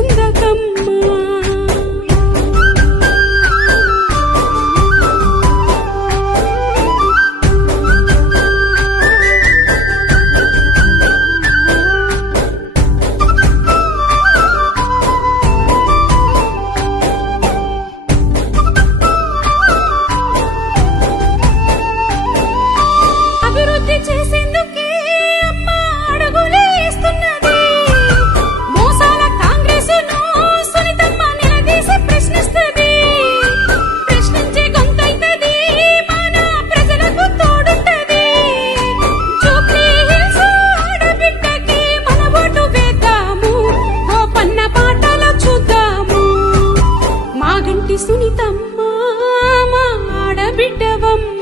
கந்தகம் ಬಿಡವಮ್ಮ